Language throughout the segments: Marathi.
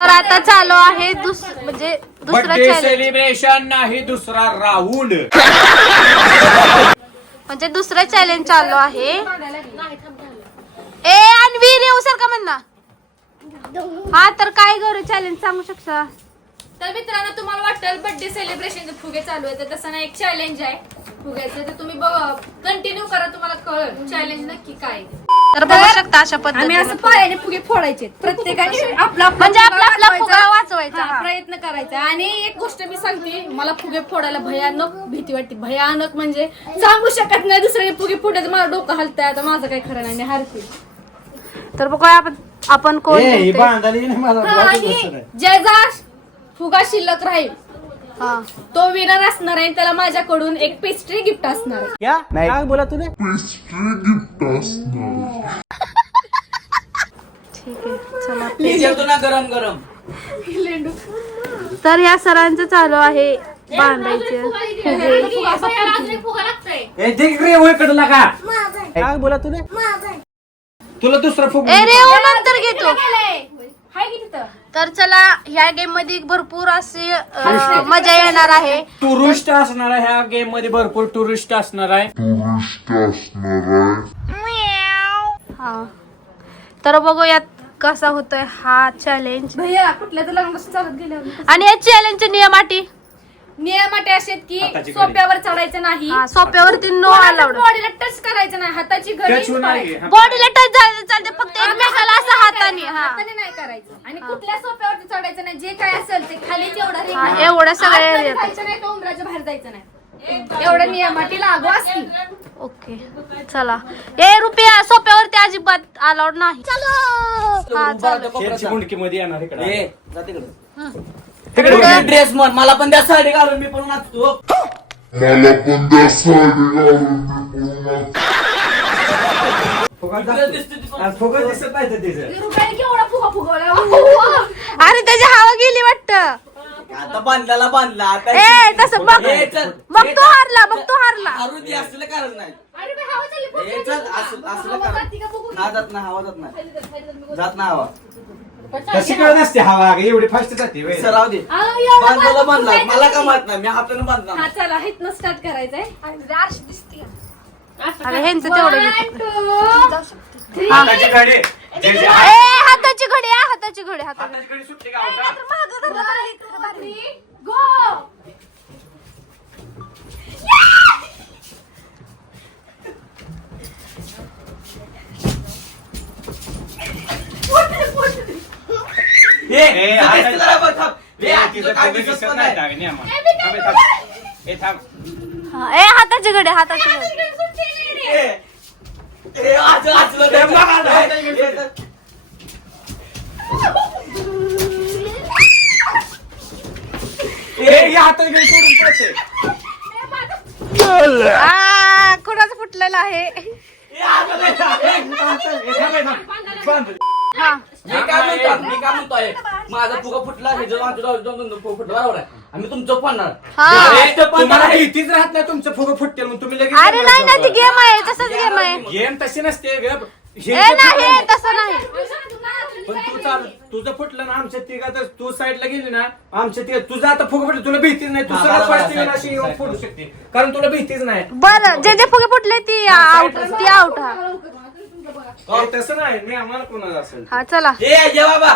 तर आता चालू आहे म्हणजे दुसरा चॅलेंज सेलिब्रेशन नाही, दुसरा राऊंड. म्हणजे दुसरं चॅलेंज चालू आहे. ए अन्वीर येऊ सर का म्हणना. हा तर काय करू चॅलेंज सांगू शकता. तर मित्रांनो तुम्हाला वाटेल बर्थडे सेलिब्रेशन फुगे चालू आहे तर तसं ना एक चॅलेंज आहे फुग्याचं तर तुम्ही कंटिन्यू करा तुम्हाला कळेल चॅलेंज नक्की काय. तर बघू शकता अशा आम्ही पद्धतीने असं पायाने फुगे फोडायचे प्रत्येकाने आपला म्हणजे आपला फुगा वाचवायचा. प्रयत्न करायचा. आणि एक गोष्ट मी सांगते मला फुगे फोडायला भयानक भीती वाटते. भयानक म्हणजे सांगू शकत नाही. दुसऱ्याने फुगे फोडायचं मला डोकं हलतंय. आता माझं काही खरं नाही हारते. तर बघूया आपण कोण जिंकते. आणि ज्याचा फुगा शिल्लक राहील तो विनर असणार आहे. त्याला माझ्याकडून एक पेस्ट्री गिफ्ट असणार आहे. काय बोला तुला. ठीक आहे चला. गरम गरम. तर या सरांचं चालू आहे बांधायचे काय बोला तुला दुसरा फुग. ए रे नंतर घेतो. तर चला ह्या गेम मध्ये भरपूर अशी मजा येणार आहे. टुरिस्ट असणार आहे ह्या गेम मध्ये. भरपूर टुरिस्ट असणार आहे. हा तर बघूयात कसा होतोय हा चॅलेंज. भैया कुठल्या तर लग्न चालत गेल्यावर आणि या चॅलेंजचे नियम अटी नियम असे आहेत की सोप्यावर चढायचं नाही. सोप्यावरती नो अलाउड. बॉडीला टच करायचं नाही. हाताची घडी बॉडीला टच झालं चालते फक्त एकमेकाला असं हाताने. हाताने नाही करायचं. आणि कुठल्या सोप्यावरती चढायचं नाही. जे काय असेल ते खाली तेवढं एवढं सगळं जायचं नाही. तो उंबराच्या बाहेर जायचं नाही. एवढं नियम अटी लागू असतील. ओके चला. ए रुपया सोप्यावरती अजिबात अलाउड नाही. हा चालू. गुंडकी मध्ये येणार इकडे. ड्रेस म्हण मला पण त्या साडी घालून मी पण नाचतो. फुगा दिसत नाही तर तिचं. रुपयाने केवढा फुगा फुगवला. अरे त्याची हवा गेली वाटत. आता बांधल्याला बांधला आता. ए तसं बघ. ए, चल. मग तू हारला. हारू दे असलं कारण नाही. अरे बाई, हवा चालली. ए, चल असलं कारण ना जात नाही. हवा जात नाही. जात नाही हवा. कशी कळत असते हवा एवढी फास्ट जाते. सराव दे. बांधल्याला बांधला मला का माहित नाही. मी हाताने बांधला. हा चला इथनं स्टार्ट करायचंय. अरे ह्यांचं तेवढं घेतो. 1 2 3 हाताची घडी. हाताची घडी हाताची घडी हाताची घडी सुटली का होता. गो. ए हाताची घडी हाताची घडी. हाताची घडी सोडून पळते. कोणाचं फुटलेलं आहे. मी काय म्हणतोय माझा फुगा फुटला हे फुटला बरोबर आहे. आम्ही तुमचं पडणार. तुम्हाला भीतीच राहत नाही तुमचं फुगं फुटते म्हणून तुम्ही लगेच. अरे नाही ना ती गेम आहे तसंच गेम आहे. गेम तशी नसते ग. नाही तसं नाही. पण तुझं फुटलं ना आमच्या तिघात तू साईडला गेली ना आमच्या तिघ तुझं आता फुगं फुटलं तुला भीतीच नाही. तू सरळ अशी येऊन फुटू शकते कारण तुला भीतीच नाही. बरं जे फुगे फुटले ती आउट हा. तसं नाही मी आम्हाला कोणाला असेल. हा चला. बाबा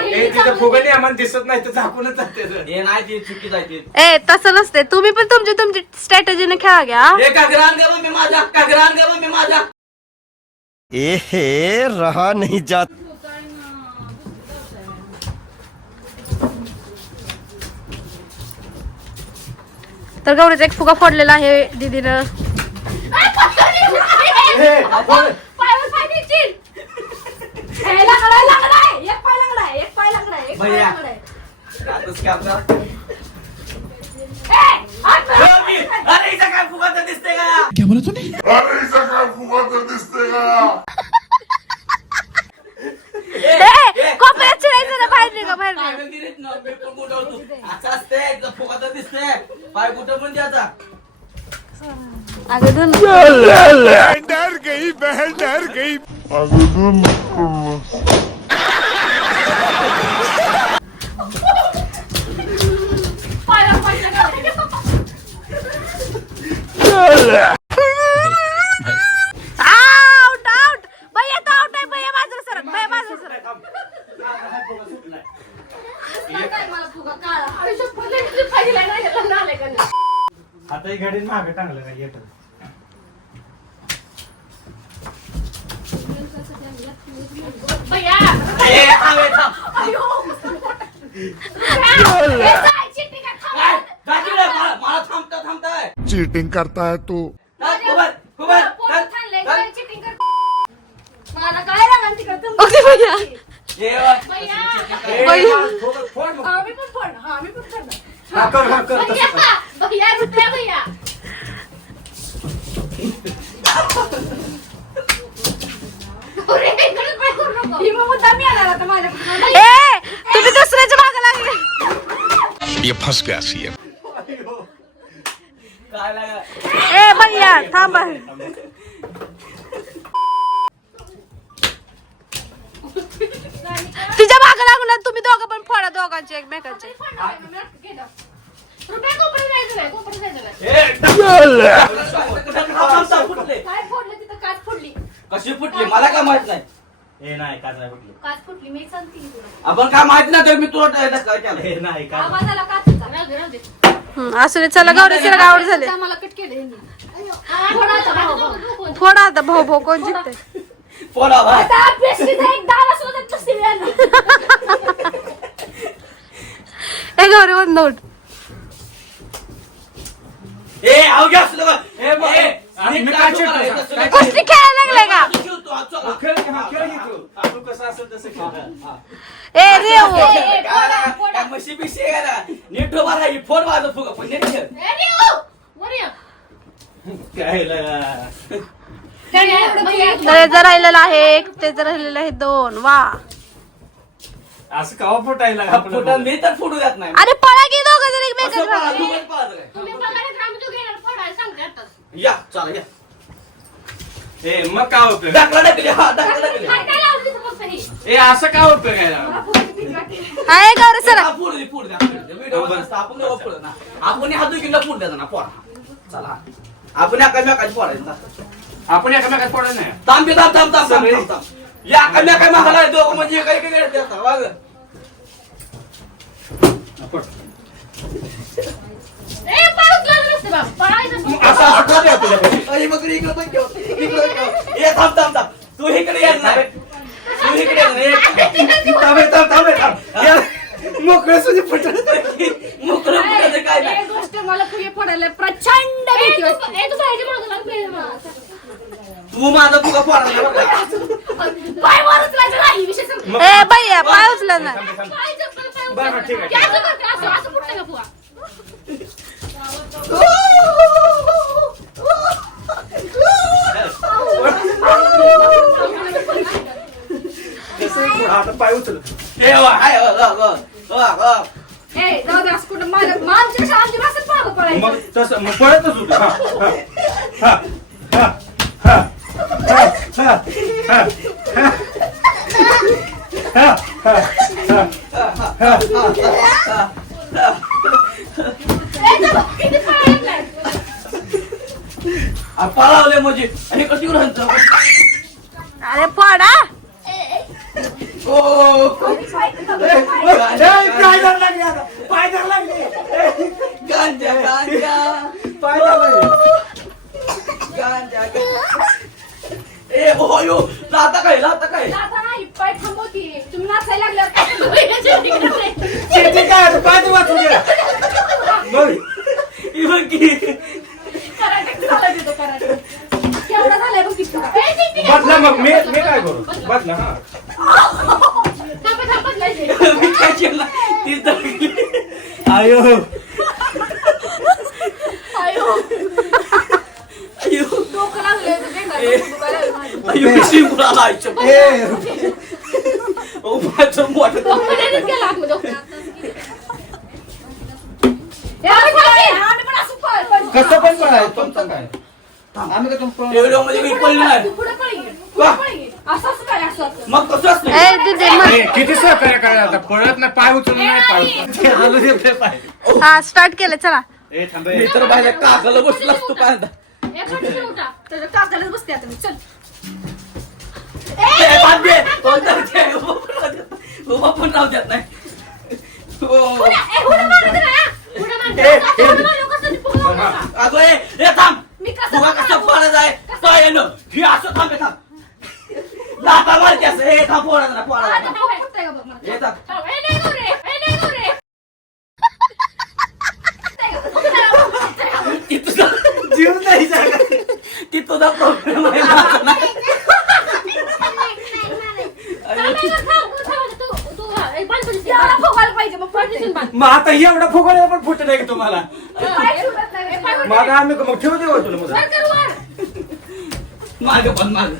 तिचं फुगं नाही आम्हाला दिसत नाही तर झाकूनच जाते. हे नाही ते चुकी जायचे. ए तसं नसते. तुम्ही पण तुमची स्ट्रॅटेजीने खेळा घ्या. माझा ए रहा नहीं जात. तर गौरीचा एक फुगा फोडलेला आहे दीदीनं. काय फुगा तर दिसते का. कोपऱ्यात चिरायचं ना बाहेर निघा बाहेर निघा. असं असते फुगा तर दिसते. पाय कुठं पण द्यायचा. अगं डर गई बहन डर गई. मला फुगा काळा आयुष्यात पहिले पाहिला नाही लग्न आले का नाही. आता ही घडी मागे टांगलं काय येत भैया ए, थांब, ए, थांब. अयो रुपया, ए, जाय, चिठ्ठी का थांब. काय? दाखवलं, मला थांबताय चीटिंग करता है तू. पोरं थांबलंय, काय चिटिंग कर. मला काय लागलं तिकडं तुमचं? ओके भैया भैया फोन हा मी पण फोड हा मी पण करणार. हा कर भैया भैया रुपया भैया अरे, इकडे काय करू नको. ही मग मुद्दाम मी आला आता माझ्याकडे. ए तुम्ही दुसऱ्याच्या मागे लागले. ये फंस गया सीएम. काय लागा ए भैया थांबा. तिच्या मागे लागून तुम्ही दोघं पण फोडा दोघांचे एकमेकांचे. रुपया कोपऱ्यात जायचं नाही, कोपऱ्यात जायचं नाही. फुटले काय फोडलं तिथं काच फोडली. कशी फुटली मला काय माहित नाही ए नाही काय नाही म्हटलं काच फुटली मी सांगते की तुला. आपण काय माहित नाही तर मी तुला काय केलं हे नाही काय आवाज आला काचेचा. राहू दे. असू दे चला गौरी सिरा गावड झाले. मला कट केलं ह्यांनी. फोडायचा भाऊ, भाऊ. फोडा आता भाऊ भाऊ कोण जिंकते. पोरा भाई आता पेस्ट्रीचा एक दाणा सुद्धा नसते मिळाला. ए गौरी वन नोट. ए आव घ्या असलं बघ. ए, बघ. आणि मी काय चिडतो? काय कुस्ती खेळायला लागले का. खेळ तू कसं असेल तसं खेळ. ए रेव काय म्हशी बिशी आहे का? नीट उभा राहा, ही फोन माझं फुगा पण नीट खेळ. ए, रिओ, वर ये. काय लागा. काय नाही, एवढं भैया. त्याचं राहिलेलं आहे एक त्याचं राहिलेलं आहे 2. वा असं कवा फुटायला फुटन आपलं मी तर फुटू देत नाही अरे पळा की दोघं जण असं एकमेकांना. पळा, तू पण पळा जरा. तुम्ही बघायला आम्ही तो घेणार फोडायला सांगते आताच. या चला या ए मग काय उपयोग दाखला टाकली हा दाखला टाकली काय काय लावलं तिथं फक्त हे? ए असं काय उपयोग आहे मला फोडायची भीती वाटते. हाय गौरी सर. फुड दे व्हिडिओ बनवतो आपण दोघं फुड ना आपण हात दुखीला फुड द्यायचा ना पोरा चला आपण एकामेकाची फोडायचं आपण एकामेकात पडत नाही थांब या एकामेका मागायला दोघं म्हणजे काही काही करते आता वाग ए, पळूच लागलं नसतं बा. पळायचं. असं आठवत आहे तुझ्याकडे अरे मग इकडे पण ठेव इकडे ठेव ए थांब तू इकडे येत नाही तू इकडे मोकळं सुद्धा फुटत मोकळं फुटायचं काय नाही एक गोष्ट मला फुगे फोडायला प्रचंड भीती वाटते. ए, तू बाहेरच्या मागं लाग, बाहेरच्या मागं. तू माझा फुगा फोडा पाय वरच लागायचं नाही, विषय संपला. ए भैया पाय उचला ना. पाय जपलं, पाय बरं, उचललं. ठीक आहे. की असं करते, असं फुटतं का फुगा? आता पाय उचल ए हाय ए, जाऊ दे, असं कुठं माझ्या आमच्या आमची भाषेत मागं पळायचं. मग तसं मग पळतच होतं हा ए, जाऊ, किती पळायला लागलाय? पळावले म्हणजे आणि कशी राहत अरे फोडा. पाय धर लागले आता पाय धर लागले गांजा गांजा पाय धर लागले गांजा ए हो यो लाता काय आता नाही, पाय थांबवती. तुम्ही नाचायला लागल्यावर काय करतो? बैलाच्या तिकडे नाही. शेती काय आता पाय तर वाचून गेला बघ कराटे झालं तिथं, कराटे. केवढा झालाय बघ तिथं. ए, चिठ्ठी घ्या. बदला मग मी काय करू बदला हा थांबा, बदलायचे. मी काय केलं तीच धरली आयो आयो, अयो डोकं लागलंय, तर बेंगाल दुखायला लागलं माझं. अयो शिंपला लायचं ए ओ माझं मोठं डोक्यानेच गेला आतमध्ये, डोक्यात. ए, आम्ही थांबे. आम्ही पण असं पळ. कसं पण पळाय तुमचं काय आम्ही का तुम व्हिडिओ मध्ये मी पडली नाही तू पुढे पळ घे. पुढे पळ घे. असंच काय, असं. मग कसं असतं ए दीदी मग किती सहकार्य करायला आता पळत नाही पाय उचलून नाही पाय हा स्टार्ट केलं चला. ए थांब मी तर बाहेर कागला बसला असतो पाहता ए, पटकन उठा. त्याच्या काकालाच बसते आता मी. चल. ए बांधे उभा पण राहू देत नाही हो. अगं ए थांब मी कसं तुला कसं फोडत आहे येणं हे असं थांब हे थांब लाथा मारते असं हे थांब फोडत ना फोडत हे थांब ती तुझा जीव नाही जागा. ती तुझा प्रॉब्लेम आहे माझा नाही. मग आता एवढा फुगवला पण फुट नाही का तुम्हाला मग आम्ही मग ठेवते हो तुला मग माग पण माग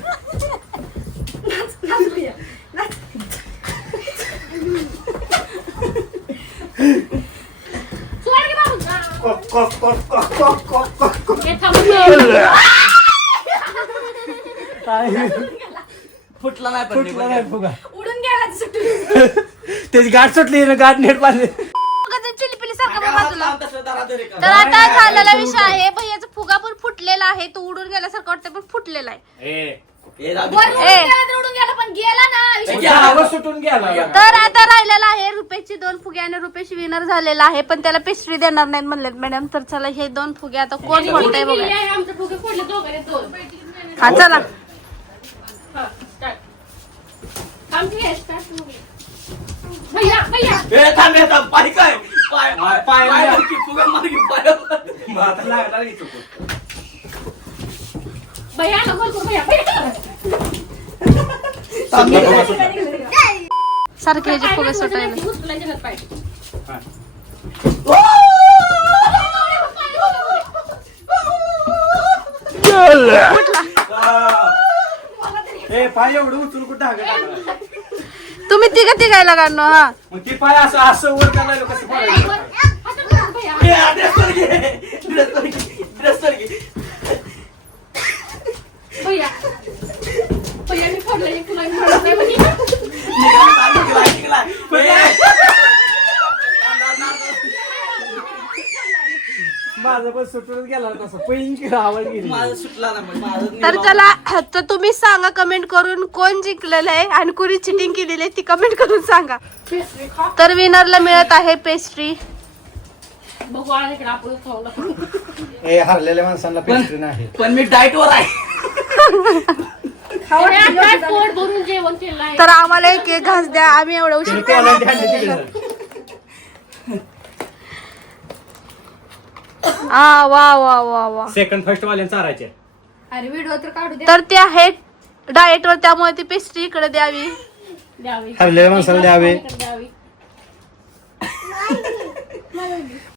फुटला नाही पण फुटला नाही फुगा उडून गेला सुटून त्याची गाठ सुटली ना गाठ नेट बांधली चिलीपिली सारखा बाजूला. तर आता झालेला विषय आहे भैयाचा फुगा पण फुटलेला आहे तो उडून गेल्यासारखं वाटतं पण फुटलेला आहे. उडून गेला पण गेला ना आवाज सुटून गेला. तर आता राहिलेला आहे रुपयाची 2 फुगे आणि रुपयाची विनर झालेला आहे पण त्याला पेस्ट्री देणार नाहीत म्हणले मॅडम. तर चला हे 2 फुगे आता कोण फोडतंय बघा. आमचे फुगे फोडले दोघं हा चला भैया भैया ए थांब हे थांब पाय काय पाय पाय पाय नाही. मार की फुगा मार की पाय मग आता लागणार की चुकून. भैया नको करू, भैया भैया सारखे ह्याचे फुगे सुटायला. उचलायचे नाहीत पाय. ए पाय एवढं उचलून कुठं हागं टाकला? तुम्ही तिघायला काढणं हा मग ती पाय असं असं वर करायला कसं पडायचं? भैया ए ड्रेस कर घे ड्रेस कर घे भैया भैया मी फोडले एक तुला म्हणत नाही म्हणजे निघाला माझं पण सुटूनच गेला तसं पैंकी आवाज गेली. माझं सुटला ना पण माझं तर चला तर तुम्ही सांगा कमेंट करून कोण जिंकलेलं आहे आणि कोणी चिटिंग केलेली आहे ती कमेंट करून सांगा. तर विनरला मिळत आहे पेस्ट्री. बघू आणि इकडे आपण खाऊ ए हरलेल्या माणसांना पेस्ट्री नाही. पण मी डाएट वर आहे पोट भरून जेवण केलं आहे. तर आम्हाला एक एक घास द्या आम्ही एवढं उशीर कॉलेज आणली तिकडे. हा वा वा वा वा. सेकंड फर्स्ट वाल्यांचा चारायचे. अरे व्हिडिओ तर काढू द्या तर ते आहेत डाएट वर त्यामुळे ती पेस्ट्री इकडे द्यावी. द्यावी हरलेल्या माणसाला द्यावे. द्यावी.